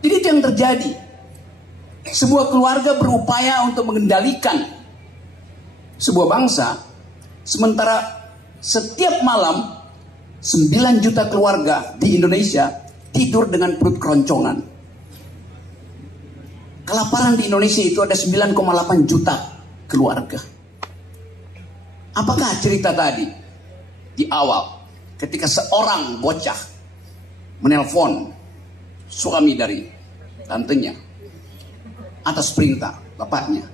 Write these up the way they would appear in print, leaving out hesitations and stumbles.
Jadi itu yang terjadi. Sebuah keluarga berupaya untuk mengendalikan sebuah bangsa, sementara setiap malam 9 juta keluarga di Indonesia tidur dengan perut keroncongan. Kelaparan di Indonesia itu ada 9,8 juta keluarga. Apakah cerita tadi di awal ketika seorang bocah menelpon suami dari tantenya atas perintah bapaknya,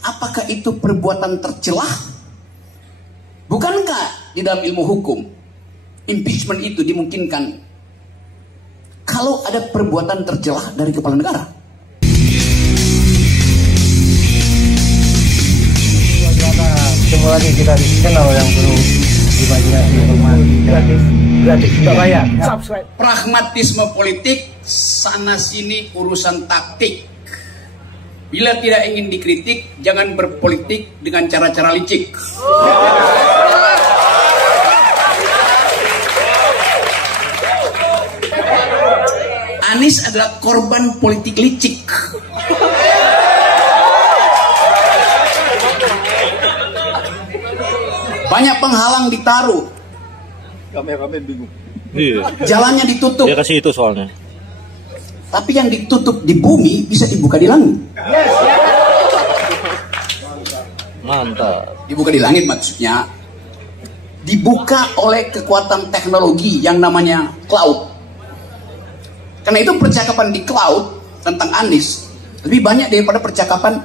apakah itu perbuatan tercelah? Bukankah di dalam ilmu hukum impeachment itu dimungkinkan kalau ada perbuatan tercelah dari kepala negara? Ketemu lagi kita di channel yang perlu imajinasi gratis tidak bayar. Subscribe. Pragmatisme politik sana sini urusan taktik. Bila tidak ingin dikritik, jangan berpolitik dengan cara-cara licik. Anies adalah korban politik licik. Banyak penghalang ditaruh. Kameramen bingung. Iya. Jalannya ditutup. Dia kasih itu soalnya. Tapi yang ditutup di bumi bisa dibuka di langit. Mantap. Dibuka di langit maksudnya dibuka oleh kekuatan teknologi yang namanya cloud. Karena itu percakapan di cloud tentang Anies lebih banyak daripada percakapan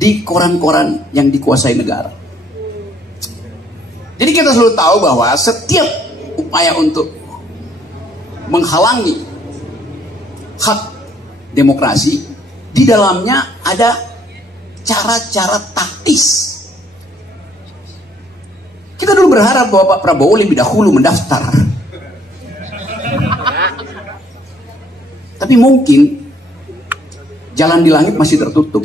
di koran-koran yang dikuasai negara. Jadi kita selalu tahu bahwa setiap upaya untuk menghalangi hak demokrasi, di dalamnya ada cara-cara taktis. Kita dulu berharap bahwa Pak Prabowo lebih dahulu mendaftar. Tapi mungkin jalan di langit masih tertutup.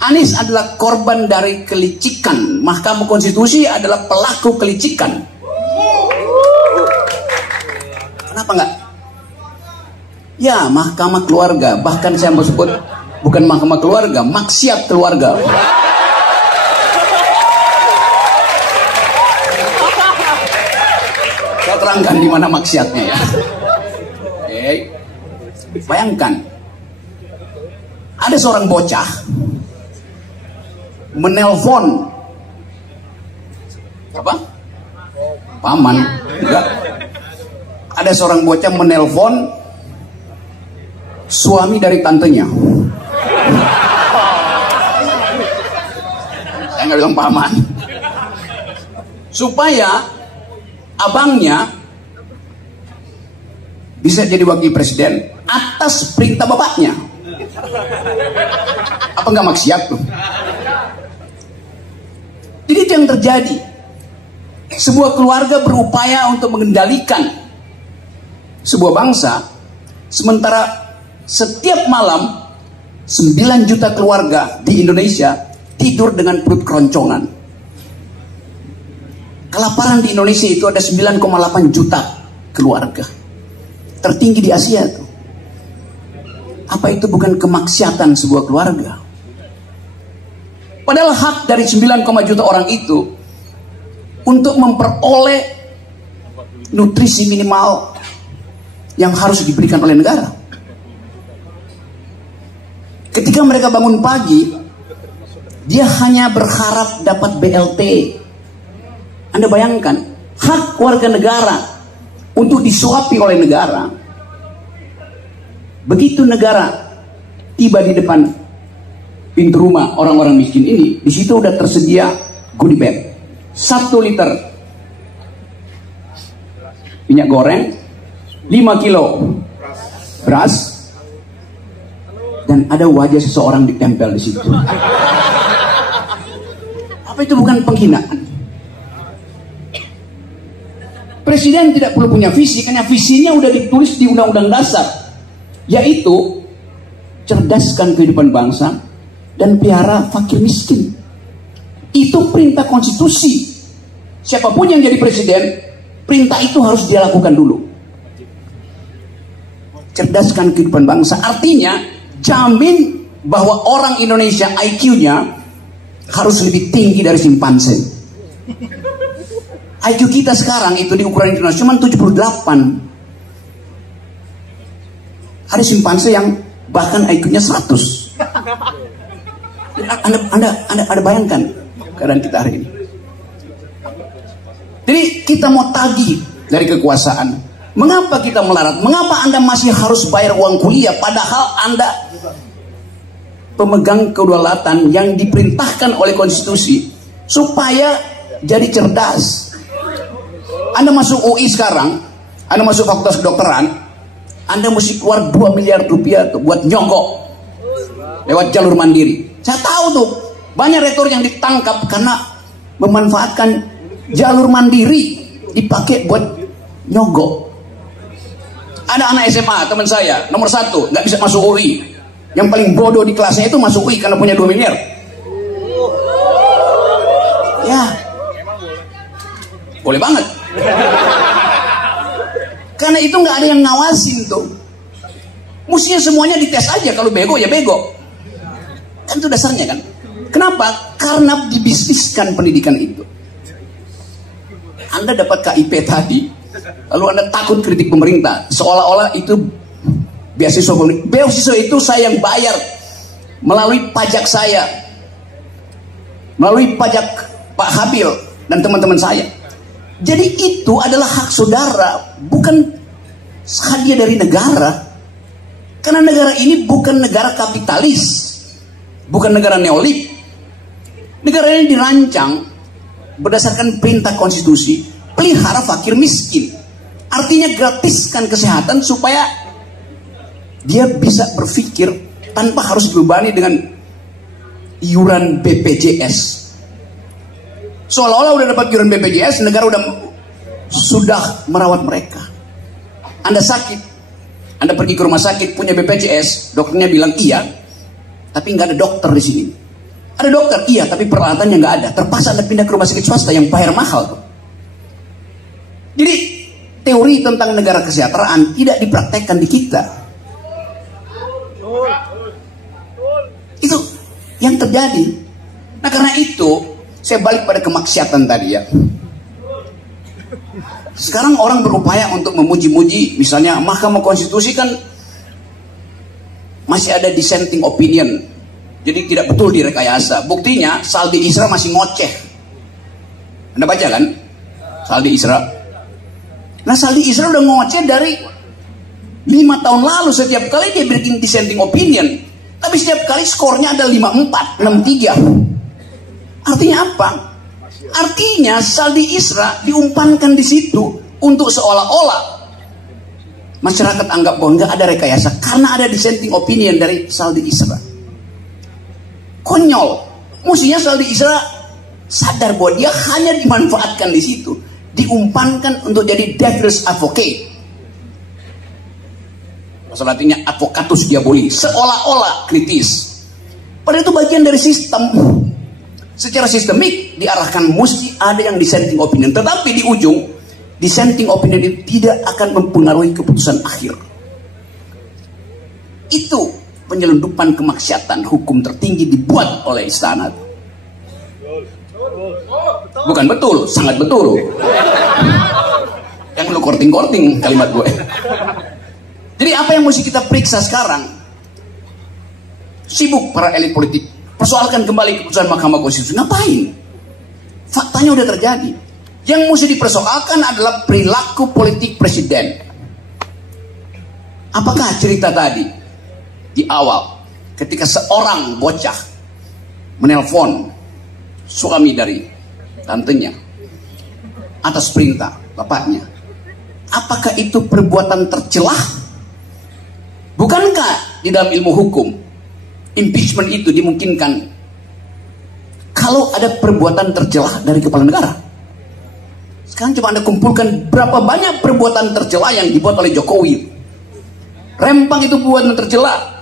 Anies adalah korban dari kelicikan. Mahkamah Konstitusi adalah pelaku kelicikan. Kenapa enggak? Ya, mahkamah keluarga. Bahkan saya mau sebut bukan mahkamah keluarga, maksiat keluarga. Saya terangkan di mana maksiatnya ya. Oke. Bayangkan, ada seorang bocah menelpon apa? Paman. Enggak. Ada seorang bocah menelpon suami dari tantenya. Saya nggak bilang paman. Supaya abangnya bisa jadi wakil presiden atas perintah bapaknya. Apa nggak maksiat tuh? Jadi itu yang terjadi. Sebuah keluarga berupaya untuk mengendalikan sebuah bangsa, sementara setiap malam 9 juta keluarga di Indonesia tidur dengan perut keroncongan. Kelaparan di Indonesia itu ada 9,8 juta keluarga, tertinggi di Asia tuh. Apa itu bukan kemaksiatan sebuah keluarga? Padahal hak dari 9, juta orang itu untuk memperoleh nutrisi minimal yang harus diberikan oleh negara. Ketika mereka bangun pagi, dia hanya berharap dapat BLT. Anda bayangkan, hak warga negara untuk disuapi oleh negara. Begitu negara tiba di depan pintu rumah orang-orang miskin ini, di situ udah tersedia goodie bag. 1 liter minyak goreng, 5 kilo beras, dan ada wajah seseorang ditempel di situ. Apa itu bukan penghinaan? Presiden tidak perlu punya visi, karena visinya udah ditulis di Undang-Undang Dasar, yaitu cerdaskan kehidupan bangsa dan pelihara fakir miskin. Itu perintah konstitusi. Siapapun yang jadi presiden, perintah itu harus dia lakukan dulu. cerdaskan kehidupan bangsa. Artinya jamin bahwa orang Indonesia IQ-nya harus lebih tinggi dari simpanse. IQ kita sekarang itu di ukuran internasional cuma 78. Ada simpanse yang bahkan IQ-nya 100. Anda bayangkan keadaan kita hari ini. Jadi kita mau tagih dari kekuasaan. Mengapa kita melarat? Mengapa Anda masih harus bayar uang kuliah padahal Anda pemegang kedaulatan yang diperintahkan oleh konstitusi supaya jadi cerdas? Anda masuk UI sekarang, Anda masuk fakultas kedokteran, Anda mesti keluar 2 miliar rupiah tuh buat nyogok lewat jalur mandiri. Saya tahu tuh banyak rektor yang ditangkap karena memanfaatkan jalur mandiri dipakai buat nyogok. Ada anak SMA teman saya nomor 1 nggak bisa masuk UI, yang paling bodoh di kelasnya itu masuk UI karena punya 2 miliar. Ya, boleh banget. Karena itu nggak ada yang ngawasin tuh. Mestinya semuanya dites aja, kalau bego ya bego. Kan itu dasarnya kan. Kenapa? Karena dibisniskan pendidikan itu. Anda dapat KIP tadi, lalu Anda takut kritik pemerintah, seolah-olah itu beasiswa pemerintah. Beasiswa itu saya yang bayar melalui pajak saya, melalui pajak Pak Habil dan teman-teman saya. Jadi itu adalah hak saudara, bukan hadiah dari negara. Karena negara ini bukan negara kapitalis, bukan negara neolib. Negara ini dirancang berdasarkan perintah konstitusi, pelihara fakir miskin. Artinya gratiskan kesehatan supaya dia bisa berpikir tanpa harus dibebani dengan iuran BPJS. Seolah-olah udah dapat iuran BPJS, negara sudah merawat mereka. Anda sakit, Anda pergi ke rumah sakit punya BPJS, dokternya bilang iya, tapi nggak ada dokter di sini. Ada dokter, iya, tapi peralatannya nggak ada. Terpaksa Anda pindah ke rumah sakit swasta yang bayar mahal. Jadi teori tentang negara kesejahteraan tidak dipraktekkan di kita. Itu yang terjadi. Nah karena itu saya balik pada kemaksiatan tadi ya. Sekarang orang berupaya untuk memuji-muji, misalnya Mahkamah Konstitusi kan masih ada dissenting opinion, jadi tidak betul direkayasa. Buktinya Saldi Isra masih ngoceh. Anda baca kan Saldi Isra? Nah Saldi Isra udah ngoceh dari 5 tahun lalu. Setiap kali dia bikin dissenting opinion, tapi setiap kali skornya ada 5-4, 6-3. Artinya apa? Artinya Saldi Isra diumpankan di situ untuk seolah-olah masyarakat anggap bahwa nggak ada rekayasa karena ada dissenting opinion dari Saldi Isra. Konyol. Mestinya Saldi Isra sadar bahwa dia hanya dimanfaatkan di situ, diumpankan untuk jadi devil's advocate. Masalah artinya advocatus diaboli, seolah-olah kritis. Padahal itu bagian dari sistem. Secara sistemik diarahkan mesti ada yang dissenting opinion, tetapi di ujung dissenting opinion itu tidak akan mempengaruhi keputusan akhir. Itu penyelundupan kemaksiatan hukum tertinggi dibuat oleh istana. Bukan betul, sangat betul. Yang lu korting-korting kalimat gue. Jadi apa yang mesti kita periksa sekarang? Sibuk para elit politik persoalkan kembali keputusan Mahkamah Konstitusi. Ngapain? Faktanya udah terjadi. Yang mesti dipersoalkan adalah perilaku politik presiden. Apakah cerita tadi di awal ketika seorang bocah menelpon suami dari tantenya atas perintah bapaknya, apakah itu perbuatan tercelah? Bukankah di dalam ilmu hukum impeachment itu dimungkinkan kalau ada perbuatan tercelah dari kepala negara? Sekarang coba Anda kumpulkan berapa banyak perbuatan tercela yang dibuat oleh Jokowi. Rempang itu perbuatan tercela.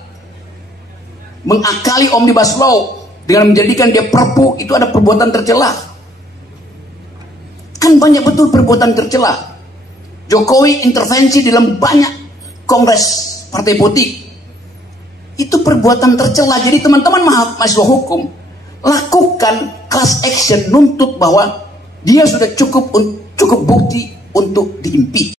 Mengakali Omnibus Law dengan menjadikan dia perpu, itu ada perbuatan tercela. Kan banyak betul perbuatan tercela. Jokowi intervensi dalam banyak kongres partai politik. Itu perbuatan tercela. Jadi teman-teman mahasiswa hukum, lakukan class action, nuntut bahwa dia sudah cukup bukti untuk diimpeach.